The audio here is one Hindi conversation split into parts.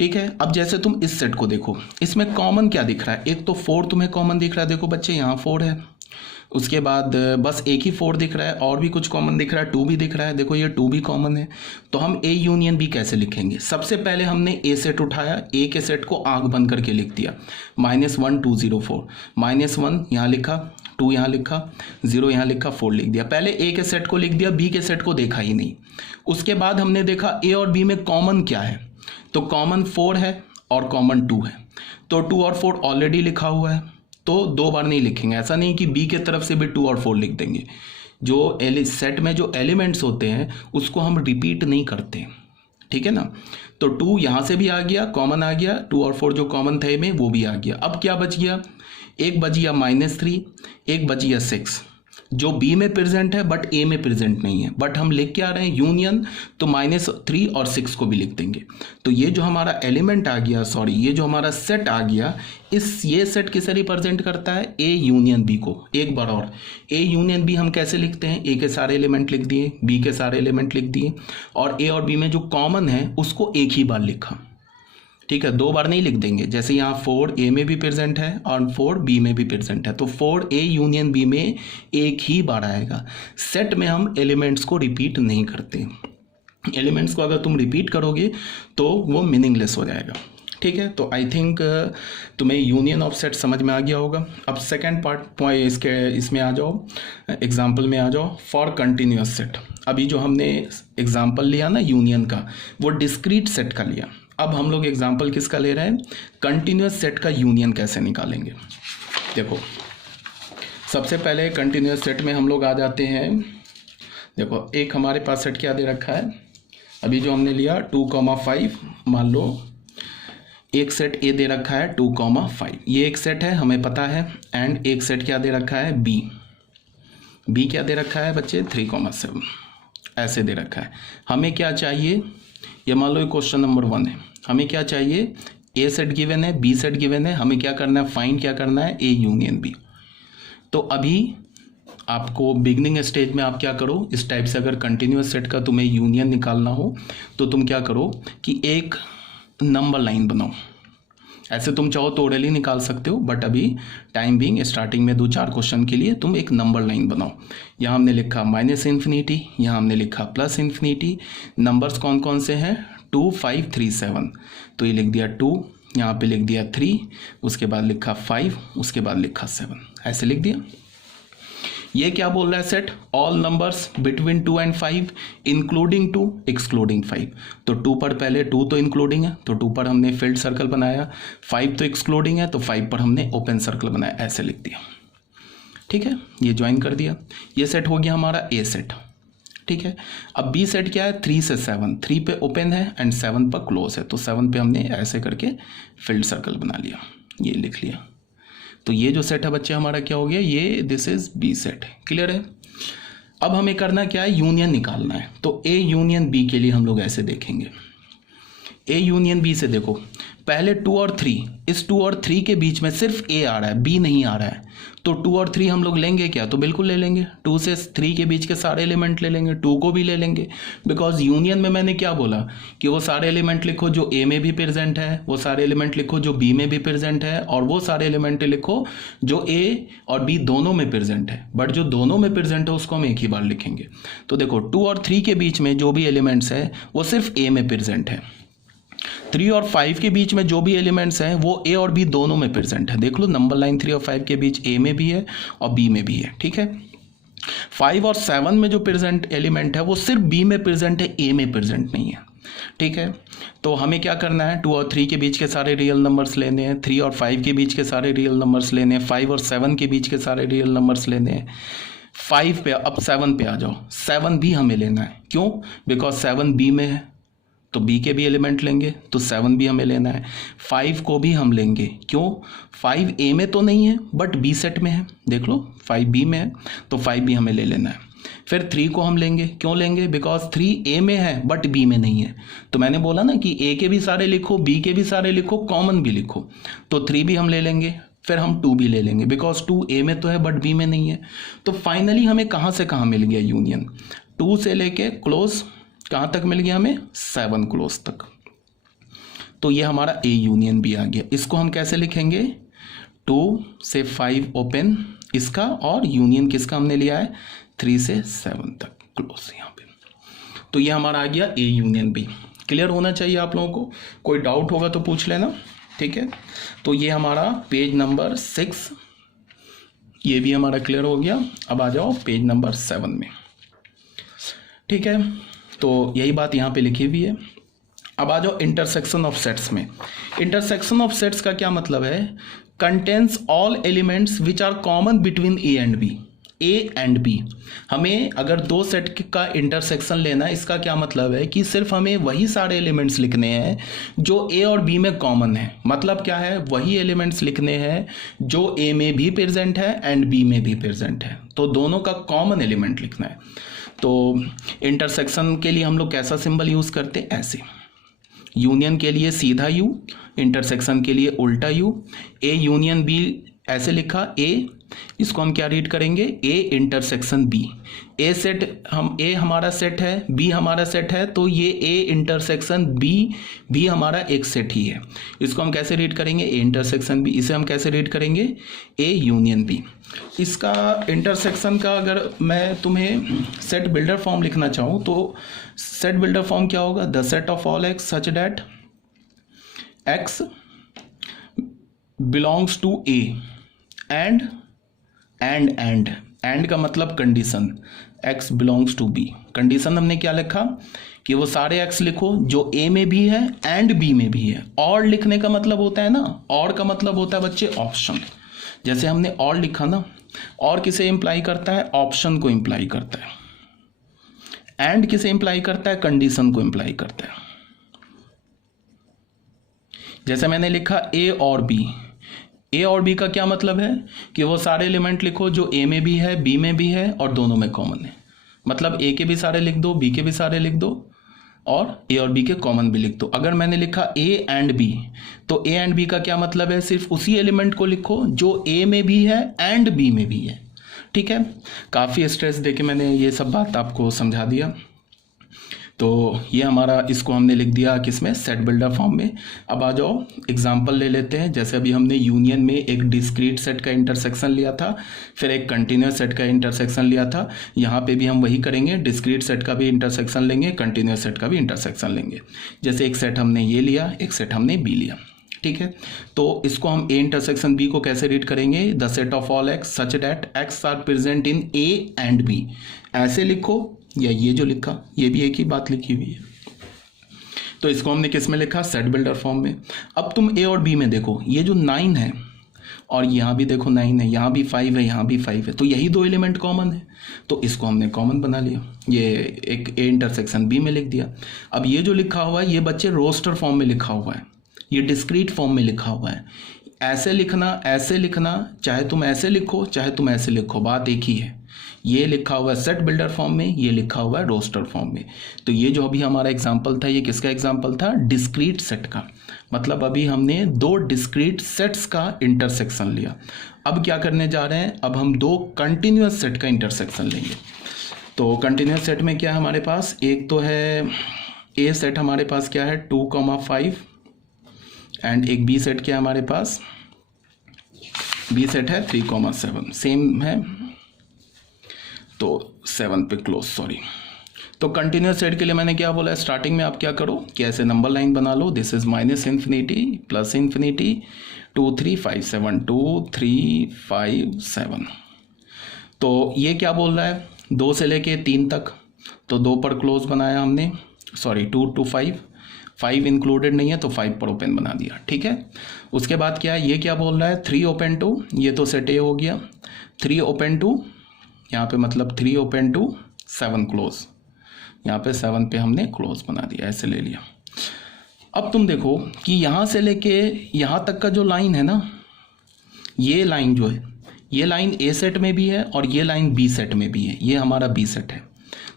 ठीक है। अब जैसे तुम इस सेट को देखो, इसमें कॉमन क्या दिख रहा है, एक तो 4 तुम्हें कॉमन दिख रहा है, देखो बच्चे यहाँ 4 है, उसके बाद बस एक ही 4 दिख रहा है, और भी कुछ कॉमन दिख रहा है, 2 भी दिख रहा है, देखो ये 2 भी कॉमन है। तो हम ए यूनियन बी कैसे लिखेंगे, सबसे पहले हमने ए सेट उठाया, ए के सेट को आंख बंद करके लिख दिया, -1 2 0 4, -1 यहाँ लिखा, 2 यहाँ लिखा, 0 यहाँ लिखा, 4 लिख दिया। पहले ए के सेट को लिख दिया, बी के सेट को देखा ही नहीं। उसके बाद हमने देखा ए और बी में कॉमन क्या है, तो कॉमन 4 है और कॉमन 2 है, तो 2 और 4 ऑलरेडी लिखा हुआ है, तो 2 बार नहीं लिखेंगे। ऐसा नहीं कि बी के तरफ से भी 2 और 4 लिख देंगे, जो सेट में जो एलिमेंट्स होते हैं उसको हम रिपीट नहीं करते, ठीक है ना। तो 2 यहाँ से भी आ गया, कॉमन आ गया, 2 और 4 जो कॉमन थे में वो भी आ गया। अब क्या बच गया, एक बच गया -3, एक बच गया 6, जो बी में प्रेजेंट है बट ए में प्रेजेंट नहीं है, बट हम लिख के आ रहे हैं यूनियन, तो -3 और 6 को भी लिख देंगे। तो ये जो हमारा एलिमेंट आ गया, सॉरी ये जो हमारा सेट आ गया, ये सेट किसे रिप्रेजेंट करता है, ए यूनियन बी को। एक बार और, ए यूनियन बी हम कैसे लिखते हैं, ए के सारे एलिमेंट लिख दिए, बी के सारे एलिमेंट लिख दिए, और ए और बी में जो कॉमन है उसको एक ही बार लिखा, ठीक है, 2 बार नहीं लिख देंगे। जैसे यहाँ 4 ए में भी प्रेजेंट है और 4 बी में भी प्रेजेंट है, तो 4 ए यूनियन बी में एक ही बार आएगा। सेट में हम एलिमेंट्स को रिपीट नहीं करते, एलिमेंट्स को अगर तुम रिपीट करोगे तो वो मीनिंगलेस हो जाएगा, ठीक है। तो आई थिंक तुम्हें यूनियन ऑफ सेट समझ में आ गया होगा। अब सेकेंड पार्ट इसमें आ जाओ, एग्जाम्पल में आ जाओ, फॉर कंटिन्यूस सेट। अभी जो हमने एग्जाम्पल लिया ना यूनियन का, वो डिस्क्रीट सेट का लिया। अब हम लोग एग्जाम्पल किसका ले रहे हैं, कंटिन्यूस सेट का यूनियन कैसे निकालेंगे। देखो सबसे पहले कंटिन्यूस सेट में हम लोग आ जाते हैं। देखो एक हमारे पास सेट क्या दे रखा है, अभी जो हमने लिया 2,5, मान लो एक सेट ए दे रखा है 2,5, ये एक सेट है हमें पता है, एंड एक सेट क्या दे रखा है बी क्या दे रखा है बच्चे 3,7, ऐसे दे रखा है। हमें क्या चाहिए, ये मान लो क्वेश्चन नंबर 1 है, हमें क्या चाहिए, ए सेट गिवन है, बी सेट गिवन है, हमें क्या करना है, फाइंड क्या करना है, ए यूनियन बी। तो अभी आपको बिगनिंग स्टेज में आप क्या करो, इस टाइप से अगर कंटिन्यूस सेट का तुम्हें यूनियन निकालना हो तो तुम क्या करो कि एक नंबर लाइन बनाओ। ऐसे तुम चाहो तो ओरली निकाल सकते हो, बट अभी टाइम बीइंग स्टार्टिंग में 2-4 क्वेश्चन के लिए तुम एक नंबर लाइन बनाओ। यहाँ हमने लिखा -∞, यहाँ हमने लिखा +∞। नंबर्स कौन कौन से हैं, 2 5 3 7, तो ये लिख दिया 2, यहाँ पे लिख दिया 3, उसके बाद लिखा 5, उसके बाद लिखा 7, ऐसे लिख दिया। ये क्या बोल रहा है set, all numbers between 2 and 5 including 2 excluding 5। तो 2 पर पहले 2 तो इंक्लूडिंग है, तो 2 पर हमने फिल्ड सर्कल बनाया, 5 तो एक्सक्लूडिंग है, तो 5 पर हमने ओपन सर्कल बनाया, ऐसे लिख दिया, ठीक है। ये ज्वाइन कर दिया, ये सेट हो गया हमारा ए सेट, ठीक है। अब बी सेट क्या है, 3 से 7, 3 पे ओपन है एंड 7 पर क्लोज है, तो 7 पे हमने ऐसे करके फिल्ड सर्कल बना लिया, ये लिख लिया। तो ये जो सेट है बच्चे हमारा क्या हो गया, ये this is B set, clear है। अब हमें करना क्या है, यूनियन निकालना है। तो ए यूनियन बी के लिए हम लोग ऐसे देखेंगे, ए यूनियन बी से देखो पहले 2 और 3, इस 2 और 3 के बीच में सिर्फ ए आ रहा है, बी नहीं आ रहा है, तो 2 और 3 हम लोग लेंगे क्या, तो बिल्कुल ले लेंगे, 2 से 3 के बीच के सारे एलिमेंट ले लेंगे, 2 को भी ले लेंगे, बिकॉज यूनियन में मैंने क्या बोला कि वो सारे एलिमेंट लिखो जो ए में भी प्रेजेंट है, वो सारे एलिमेंट लिखो जो बी में भी प्रेजेंट है, और वो सारे एलिमेंट लिखो जो ए और बी दोनों में प्रेजेंट है, बट जो दोनों में प्रेजेंट है उसको हम एक ही बार लिखेंगे। तो देखो 2 और 3 के बीच में जो भी एलिमेंट्स है वो सिर्फ ए में प्रेजेंट है, 3 और 5 के बीच में जो भी एलिमेंट्स हैं वो ए और बी दोनों में प्रेजेंट है। देख लो नंबर लाइन 3 और 5 के बीच ए में भी है और बी में भी है, ठीक है। 5 और 7 में जो प्रेजेंट एलिमेंट है वो सिर्फ बी में प्रेजेंट है, ए में प्रेजेंट नहीं है, ठीक है। तो हमें क्या करना है, 2 और 3 के बीच के सारे रियल नंबर्स लेने हैं, 3 और 5 के बीच के सारे रियल नंबर्स लेने हैं, 5 और 7 के बीच के सारे रियल नंबर्स लेने हैं। 5 पे, अब 7 पे आ जाओ, 7 भी हमें लेना है, क्यों, बिकॉज 7 बी में है, तो बी के भी एलिमेंट लेंगे, तो 7 भी हमें लेना है। 5 को भी हम लेंगे, क्यों, 5 ए में तो नहीं है बट बी सेट में है, देख लो 5 बी में है, तो 5 भी हमें ले लेना है। फिर 3 को हम लेंगे, क्यों लेंगे, बिकॉज 3 ए में है बट बी में नहीं है। तो मैंने बोला ना कि ए के भी सारे लिखो, बी के भी सारे लिखो, कॉमन भी लिखो, तो 3 भी हम ले लेंगे। फिर हम 2 भी ले लेंगे, बिकॉज 2 ए में तो है बट बी में नहीं है। तो फाइनली हमें कहाँ से कहाँ मिल गया यूनियन, 2 से लेके क्लोज कहाँ तक मिल गया हमें, 7 क्लोज तक। तो ये हमारा ए यूनियन बी आ गया। इसको हम कैसे लिखेंगे, 2 से 5 ओपन इसका, और यूनियन किसका हमने लिया है, 3 से 7 तक क्लोज यहाँ पे। तो ये हमारा आ गया ए यूनियन बी। क्लियर होना चाहिए आप लोगों को, कोई डाउट होगा तो पूछ लेना, ठीक है। तो ये हमारा पेज नंबर 6 ये भी हमारा क्लियर हो गया। अब आ जाओ पेज नंबर 7 में, ठीक है। तो यही बात यहाँ पे लिखी हुई है। अब आ जाओ इंटरसेक्शन ऑफ सेट्स में। इंटरसेक्शन ऑफ सेट्स का क्या मतलब है, contains all elements which are common between A and B. A and B, हमें अगर दो सेट का इंटरसेक्शन लेना है, इसका क्या मतलब है कि सिर्फ हमें वही सारे एलिमेंट्स लिखने हैं जो ए और बी में कॉमन है। मतलब क्या है, वही एलिमेंट्स लिखने हैं जो ए में भी प्रेजेंट है एंड बी में भी प्रेजेंट है, तो दोनों का कॉमन एलिमेंट लिखना है। तो इंटरसेक्शन के लिए हम लोग कैसा सिंबल यूज करते हैं, ऐसे। यूनियन के लिए सीधा यू, इंटरसेक्शन के लिए उल्टा यू। ए यूनियन बी ऐसे लिखा, ए, इसको हम क्या रीड करेंगे, A intersection B. A set, हम ए हमारा सेट है, बी हमारा सेट है, तो ये ए इंटरसेक्शन बी भी हमारा एक सेट ही है। इसको हम कैसे रीड करेंगे, ए इंटरसेक्शन बी। इसे हम कैसे रीड करेंगे, ए यूनियन बी। इसका इंटरसेक्शन का अगर मैं तुम्हें सेट बिल्डर फॉर्म लिखना चाहूँ तो सेट बिल्डर फॉर्म क्या होगा, the set of all x such that x belongs to A and का मतलब condition, x belongs to b। Condition हमने क्या लिखा कि वो सारे x लिखो जो a में भी है एंड b में भी है। और लिखने का मतलब होता है ना, और का मतलब होता है बच्चे ऑप्शन। जैसे हमने और लिखा ना, और किसे इंप्लाई करता है, ऑप्शन को इंप्लाई करता है। एंड किसे इंप्लाई करता है, कंडीशन को इंप्लाई करता है। जैसे मैंने लिखा a और b, ए और बी का क्या मतलब है कि वो सारे एलिमेंट लिखो जो ए में भी है, बी में भी है और दोनों में कॉमन है। मतलब ए के भी सारे लिख दो, बी के भी सारे लिख दो, और ए और बी के कॉमन भी लिख दो। अगर मैंने लिखा ए एंड बी, तो ए एंड बी का क्या मतलब है, सिर्फ उसी एलिमेंट को लिखो जो ए में भी है एंड बी में भी है, ठीक है। काफ़ी स्ट्रेस देके मैंने ये सब बात आपको समझा दिया। तो ये हमारा, इसको हमने लिख दिया किसमें, सेट बिल्डर फॉर्म में। अब आ जाओ एग्जांपल ले लेते हैं। जैसे अभी हमने यूनियन में एक डिस्क्रीट सेट का इंटरसेक्शन लिया था, फिर एक कंटिन्यूस सेट का इंटरसेक्शन लिया था। यहाँ पे भी हम वही करेंगे, डिस्क्रीट सेट का भी इंटरसेक्शन लेंगे, कंटिन्यूस सेट का भी इंटरसेक्शन लेंगे। जैसे एक सेट हमने ये लिया, एक सेट हमने बी लिया, ठीक है। तो इसको हम ए इंटरसेक्शन बी को कैसे रीड करेंगे, the set of all x such that x are present in A and B. ऐसे लिखो, या ये जो लिखा ये भी एक ही बात लिखी हुई है। तो इसको हमने किस में लिखा, सेट बिल्डर फॉर्म में। अब तुम ए और बी में देखो, ये जो 9 है और यहाँ भी देखो 9 है, यहाँ भी 5 है, यहाँ भी 5 है, तो यही दो एलिमेंट कॉमन है, तो इसको हमने कॉमन बना लिया, ये एक ए इंटरसेक्शन बी में लिख दिया। अब ये जो लिखा हुआ है ये बच्चे रोस्टर फॉर्म में लिखा हुआ है, ये डिस्क्रीट फॉर्म में लिखा हुआ है। ऐसे लिखना, ऐसे लिखना, चाहे तुम ऐसे लिखो चाहे तुम ऐसे लिखो, बात एक ही है। ये लिखा हुआ है सेट बिल्डर फॉर्म में, ये लिखा हुआ है रोस्टर फॉर्म में। तो ये जो अभी हमारा एग्जांपल था, ये किसका एग्जांपल था, डिस्क्रीट सेट का। मतलब अभी हमने दो डिस्क्रीट सेट्स का इंटरसेक्शन लिया। अब क्या करने जा रहे हैं, अब हम दो कंटिन्यूअस सेट का इंटरसेक्शन लेंगे। तो कंटिन्यूअस सेट में क्या है हमारे पास, एक तो है ए सेट हमारे पास क्या है 2,5 एंड एक बी सेट क्या है हमारे पास, बी सेट है 3,7, सेम है, तो 7 पे क्लोज, सॉरी। तो कंटिन्यूअस सेट के लिए मैंने क्या बोला है, स्टार्टिंग में आप क्या करो कि ऐसे नंबर लाइन बना लो, this is -infinity plus infinity 2 3 5 7 2 3 5 7। तो ये क्या बोल रहा है, 2 से लेके 3 तक, तो 2 पर क्लोज बनाया हमने, सॉरी 2 to 5 इंक्लूडेड नहीं है तो 5 पर ओपन बना दिया, ठीक है। उसके बाद क्या है, ये क्या बोल रहा है 3 ओपन टू, ये तो सेट ए हो गया, 3 ओपन टू, यहाँ पे मतलब 3 ओपन टू 7 क्लोज, यहाँ पे 7 पे हमने क्लोज बना दिया, ऐसे ले लिया। अब तुम देखो कि यहाँ से लेके यहाँ तक का जो लाइन है ना, ये लाइन जो है, ये लाइन ए सेट में भी है और ये लाइन बी सेट में भी है, ये हमारा बी सेट है।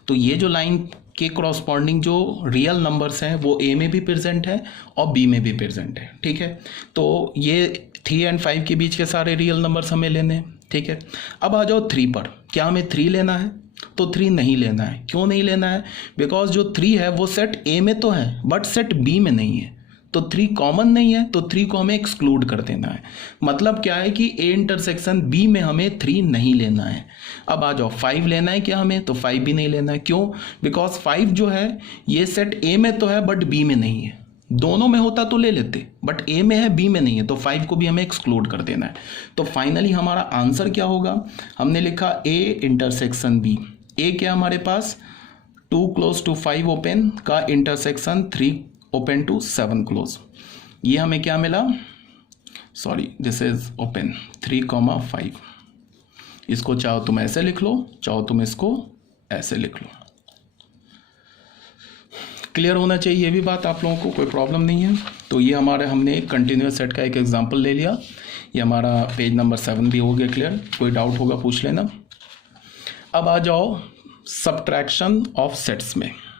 तो ये जो लाइन के क्रॉसपॉन्डिंग जो रियल नंबर्स हैं वो ए में भी प्रेजेंट है और बी में भी प्रेजेंट है, ठीक है। तो ये 3 और 5 के बीच के सारे रियल नंबर्स हमें लेने हैं, ठीक है। अब आ जाओ 3 पर, क्या हमें 3 लेना है, तो 3 नहीं लेना है। क्यों नहीं लेना है, बिकॉज जो 3 है वो सेट ए में तो है बट सेट बी में नहीं है, तो 3 कॉमन नहीं है, तो 3 को हमें एक्सक्लूड कर देना है। मतलब क्या है कि ए इंटरसेक्शन बी में हमें 3 नहीं लेना है। अब आ जाओ 5 लेना है क्या हमें, तो 5 भी नहीं लेना है। क्यों? बिकॉज 5 जो है ये सेट ए में तो है बट बी में नहीं है। दोनों में होता तो ले लेते, बट ए में है बी में नहीं है, तो 5 को भी हमें एक्सक्लूड कर देना है। तो फाइनली हमारा आंसर क्या होगा, हमने लिखा ए इंटरसेक्शन बी। ए क्या हमारे पास 2 क्लोज टू 5 ओपन का इंटरसेक्शन 3 ओपन टू 7 क्लोज। ये हमें क्या मिला, सॉरी दिस इज ओपन 3,5। इसको चाहो तुम ऐसे लिख लो, चाहो तुम इसको ऐसे लिख लो। क्लियर होना चाहिए ये भी बात आप लोगों को, कोई प्रॉब्लम नहीं है। तो ये हमारे हमने कंटिन्यूस सेट का एक एग्जांपल ले लिया। ये हमारा पेज नंबर 7 भी हो गया क्लियर। कोई डाउट होगा पूछ लेना। अब आ जाओ सब्ट्रैक्शन ऑफ सेट्स में।